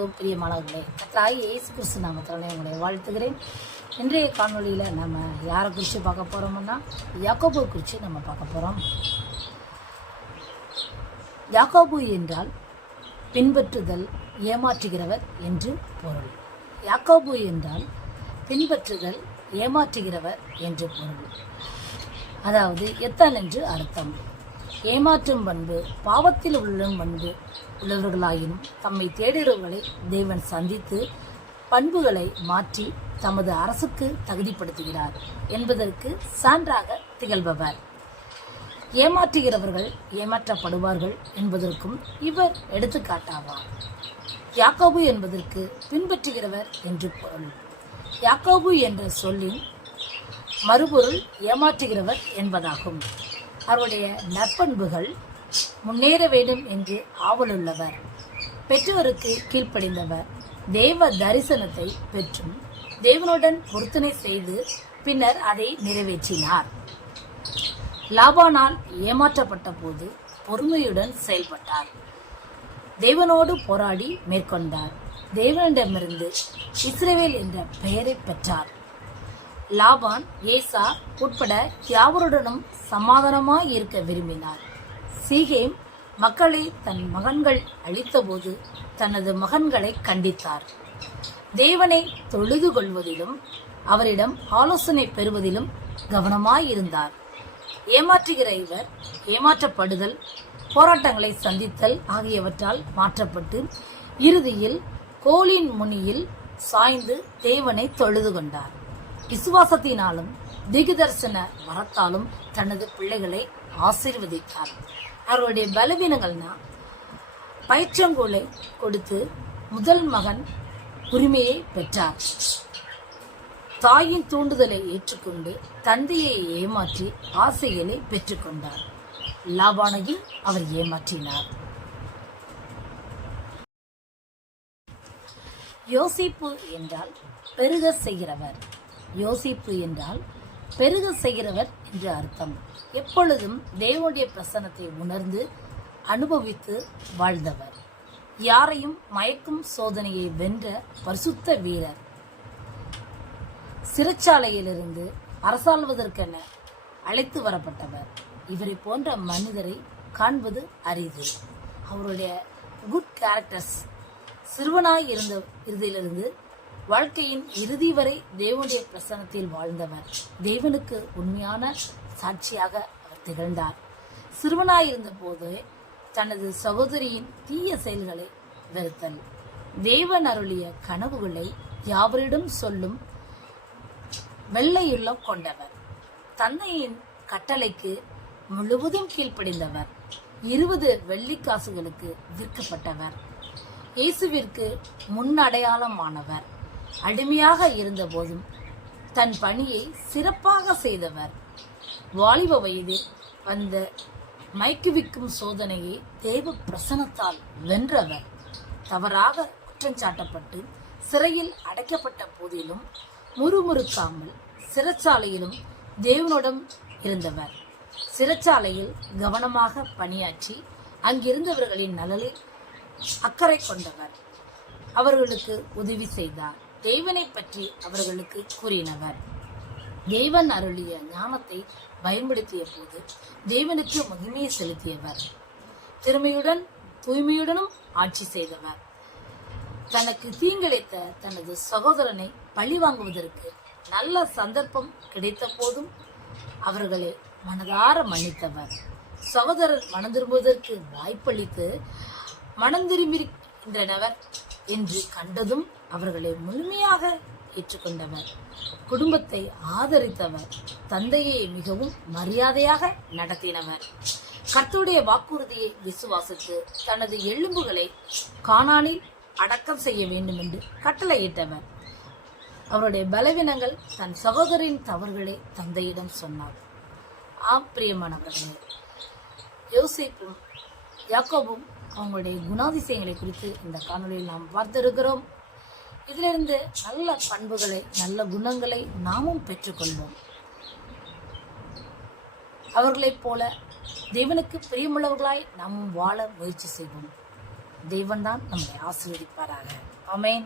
மிகவும் பிரியமானவர்களே கத்தாய் இயேசு கிறிஸ்து நாமத்தாலே உங்களை வாழ்த்துகிறேன். இன்றைய காணொலியில் நம்ம யாரை குறித்து பார்க்க போகிறோம்னா யாக்கோபு குறித்து நம்ம பார்க்க போகிறோம் யாக்கோபு என்றால் பின்பற்றுதல் ஏமாற்றுகிறவர் என்று பொருள். யாக்கோபு என்றால் பின்பற்றுதல் ஏமாற்றுகிறவர் என்று பொருள். அதாவது எத்தன் என்று அர்த்தம். ஏமாற்றும் பண்பு பாவத்தில் உள்ள பண்பு உள்ளவர்களாயினும் தம்மை தேடுகிறவர்களை தேவன் சந்தித்து பண்புகளை மாற்றி தமது அரசுக்கு தகுதிப்படுத்துகிறார் என்பதற்கு சான்றாக திகழ்பவர். ஏமாற்றுகிறவர்கள் ஏமாற்றப்படுவார்கள் என்பதற்கும் இவர் எடுத்துக்காட்டாவார். யாக்கோபு என்பதற்கு பின்பற்றுகிறவர் என்று பொருள். யாக்கோபு என்ற சொல்லின் மறுபொருள் ஏமாற்றுகிறவர் என்பதாகும். அவருடைய நற்பண்புகள் முன்னேற வேண்டும் என்று ஆவலுள்ளவர். பெற்றோருக்கு கீழ்ப்படிந்தவர். தேவ தரிசனத்தை பெற்றும் தேவனுடன் பொருத்தனை செய்து பின்னர் அதை நிறைவேற்றினார். லாபானால் ஏமாற்றப்பட்ட போது பொறுமையுடன் செயல்பட்டார். தேவனோடு போராடி மேற்கொண்டார். தேவனிடமிருந்து இஸ்ரேவேல் என்ற பெயரை பெற்றார். லாபான் ஏசா உட்பட யாவருடனும் சமாதானமாய் இருக்க விரும்பினார். சீகேம் மக்களை தன் மகன்கள் அழித்தபோது தனது மகன்களை கண்டித்தார். தேவனை தொழுது கொள்வதிலும் அவரிடம் ஆலோசனை பெறுவதிலும் கவனமாயிருந்தார் ஏமாற்றுகிற இவர் ஏமாற்றப்படுதல் போராட்டங்களை சந்தித்தல் ஆகியவற்றால் மாற்றப்பட்டு இறுதியில் கோலின் முனியில் சாய்ந்து தேவனை தொழுது கொண்டார். விசுவாசத்தினாலும் திகுதர்சன வரத்தாலும் தனது பிள்ளைகளை ஆசீர்வதித்தார். அவருடைய பலவீனங்கள்னா பயிற்றங்கோலை கொடுத்து முதல் மகன் உரிமையை பெற்றார். தாயின் தூண்டுதலை ஏற்றுக்கொண்டு தந்தையை ஏமாற்றி ஆசைகளை பெற்றுக்கொண்டார். லாபானையும் அவர் ஏமாற்றினார். யோசிப்பு என்றால் பெருக செய்கிறவர். யோசிப்பு என்றால் பெருக செய்கிறவர் என்று அர்த்தம். எப்பொழுதும் தேவனுடைய பிரசனத்தை உணர்ந்து அனுபவித்து வாழ்ந்தவர். யாரையும் மயக்கும் சோதனையை வென்ற பரிசுத்த வீரர். சிறைச்சாலையிலிருந்து அரசாள்வதற்கென அழைத்து வரப்பட்டவர். இவரை போன்ற மனிதரை காண்பது அரிது. அவருடைய குட் கேரக்டர்ஸ் சிறுவனாய் இருந்த இறுதியிலிருந்து வாழ்க்கையின் இறுதி வரை தேவனுடைய பிரசனத்தில் வாழ்ந்தவர். தேவனுக்கு உண்மையான சாட்சியாக அவர் திகழ்ந்தார். சிறுவனாயிருந்த போது தனது சகோதரியின் தீய செயல்களை வெறுத்தல். தேவன் அருளிய கனவுகளை யாவரிடம் சொல்லும் வெள்ளையுள்ளம் கொண்டவர். தந்தையின் கட்டளைக்கு முழுவதும் கீழ்ப்படிந்தவர். இருபது வெள்ளிக்காசுகளுக்கு விற்கப்பட்டவர். இயேசுவிற்கு முன்னடையாளமானவர். அடிமையாக இருந்தபோதும் தன் பணியை சிறப்பாக செய்தவர். வாலிப வயதில் வந்த மயக்குவிக்கும் சோதனையை தேவ பிரசனத்தால் வென்றவர். தவறாக குற்றஞ்சாட்டப்பட்டு சிறையில் அடைக்கப்பட்ட போதிலும் முறுமுறுக்காமல் சிறைச்சாலையிலும் தேவனுடன் இருந்தவர். சிறைச்சாலையில் கவனமாக பணியாற்றி அங்கிருந்தவர்களின் நலனில் அக்கறை கொண்டவர். அவர்களுக்கு உதவி செய்தார். தேவனை பற்றி அவர்களுக்கு கூறினவர். தேவன் அருளிய ஞானத்தை பயன்படுத்திய போது தேவனுக்கு மகிமையை செலுத்தியவர். திறமையுடன் தூய்மையுடனும் ஆட்சி செய்தவர். தனக்கு தீங்கிழைத்த தனது சகோதரனை பழி வாங்குவதற்கு நல்ல சந்தர்ப்பம் கிடைத்த போதும் அவர்களை மனதார மன்னித்தவர். சகோதரர் மனம் திரும்புவதற்கு வாய்ப்பளித்து மனம் திரும்பியிருக்கின்றனர் என்று கண்டதும் அவர்களை முழுமையாக ஏற்றுக்கொண்டவர். குடும்பத்தை ஆதரித்தவர். தந்தையை மிகவும் மரியாதையாக நடத்தினவர். கர்த்தருடைய வாக்குறுதியை விசுவாசித்து தனது எலும்புகளை காணானில் அடக்கம் செய்ய வேண்டும் என்று கட்டளையிட்டவர். அவருடைய பலவீனங்கள் தன் சகோதரின் தவறுகளை தந்தையிடம் சொன்னார். ஆம் பிரியமானவர்களே யோசிப்பும் யாக்கோபும் அவங்களுடைய குணாதிசயங்களை குறித்து இந்த காணொலியில் நாம் பார்த்திருக்கிறோம். இதிலிருந்து நல்ல பண்புகளை நல்ல குணங்களை நாமும் பெற்றுக்கொள்வோம். அவர்களைப் போல தேவனுக்கு பிரியமுள்ளவர்களாய் நாமும் வாழ முயற்சி செய்வோம். தேவன்தான் நம்மை ஆசீர்வதிப்பாராக. அமேன்